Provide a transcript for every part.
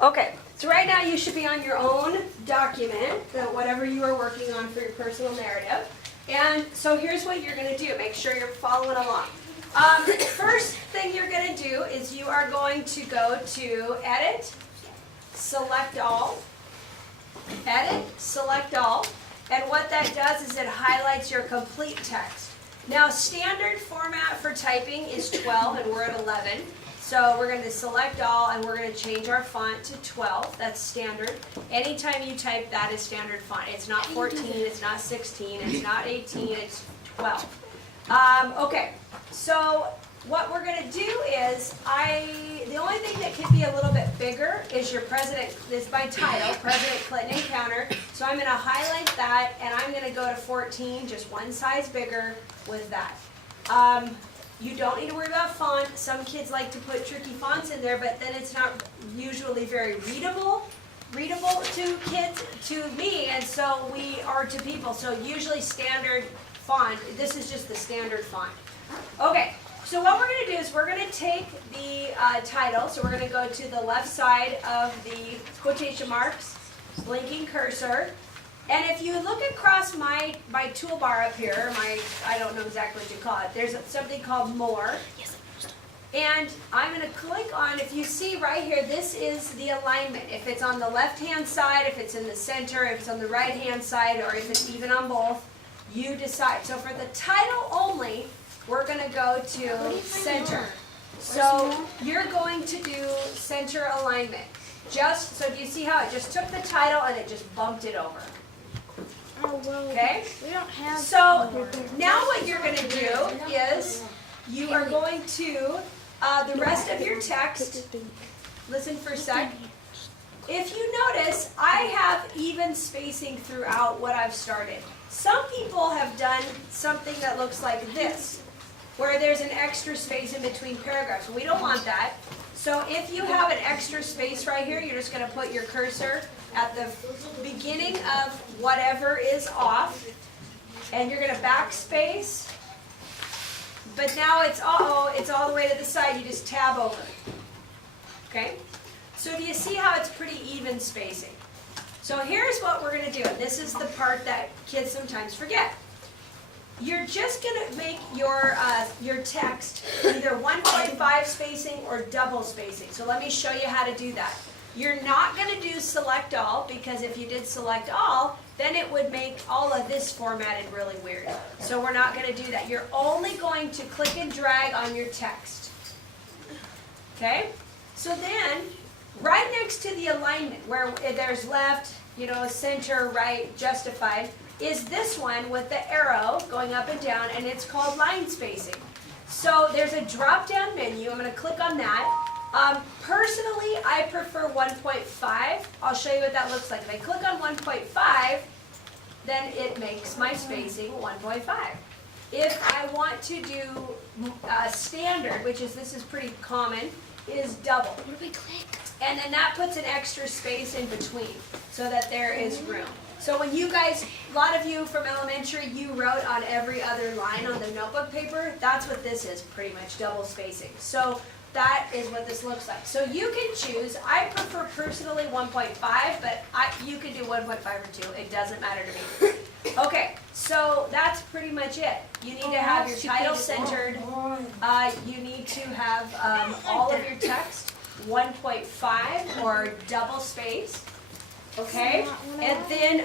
Okay, so right now you should be on your own document, whatever you are working on for your personal narrative. And so here's what you're going to do. Make sure you're following along. First thing you're going to do is you are going to go to Edit, Select All, Edit, Select All, and what that does is it highlights your complete text. Now, standard format for typing is 12, and we're at 11. So we're going to select all, and we're going to change our font to 12. That's standard. Anytime you type, that is standard font. It's not 14, it's not 16, it's not 18, it's 12. Okay, so what we're going to do is, the only thing that can be a little bit bigger is your president, is my title, President Clinton Encounter. So I'm going to highlight that, and I'm going to go to 14, just one size bigger with that. You don't need to worry about font. Some kids like to put tricky fonts in there, but then it's not usually very readable to kids, to me, and so to people. So usually standard font, this is just the standard font. Okay, so what we're going to do is we're going to take the title, so we're going to go to the left side of the quotation marks, blinking cursor, and if you look across my toolbar up here, I don't know exactly what you call it, there's something called More. And I'm going to click on, if you see right here, this is the alignment. If it's on the left-hand side, if it's in the center, if it's on the right-hand side, or if it's even on both, you decide. So for the title only, we're going to go to center. So you're going to do center alignment. So do you see how it just took the title and it just bumped it over? Oh, well, okay? We don't have. So now what you're going to do is you are going to, the rest of your text, listen for a sec. If you notice, I have even spacing throughout what I've started. Some people have done something that looks like this, where there's an extra space in between paragraphs. We don't want that. So if you have an extra space right here, you're just going to put your cursor at the beginning of whatever is off, and you're going to backspace. But now it's all the way to the side. You just tab over. Okay? So do you see how it's pretty even spacing? So here's what we're going to do. And this is the part that kids sometimes forget. You're just going to make your text either 1.5 spacing or double spacing. So let me show you how to do that. You're not going to do select all, because if you did select all, then it would make all of this formatted really weird. So we're not going to do that. You're only going to click and drag on your text. Okay? So then, right next to the alignment, where there's left, center, right, justified, is this one with the arrow going up and down, and it's called line spacing. So there's a drop-down menu. I'm going to click on that. Personally, I prefer 1.5. I'll show you what that looks like. If I click on 1.5, then it makes my spacing 1.5. If I want to do standard, this is pretty common, is double. Where do we click? And then that puts an extra space in between so that there is room. So when you guys, a lot of you from elementary, you wrote on every other line on the notebook paper, that's what this is, pretty much double spacing. So that is what this looks like. So you can choose. I prefer personally 1.5, but you can do 1.5 or 2. It doesn't matter to me. Okay, so that's pretty much it. You need to have your title centered. You need to have all of your text 1.5 or double space. Okay, and then,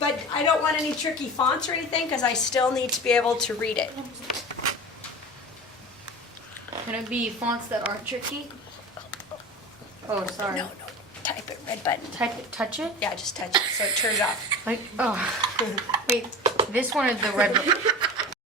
but I don't want any tricky fonts or anything because I still need to be able to read it. Can it be fonts that aren't tricky? Oh, sorry. No, type it, red button. Type it, touch it? Yeah, just touch it so it turns off. Like, oh. Wait, this one is the red button.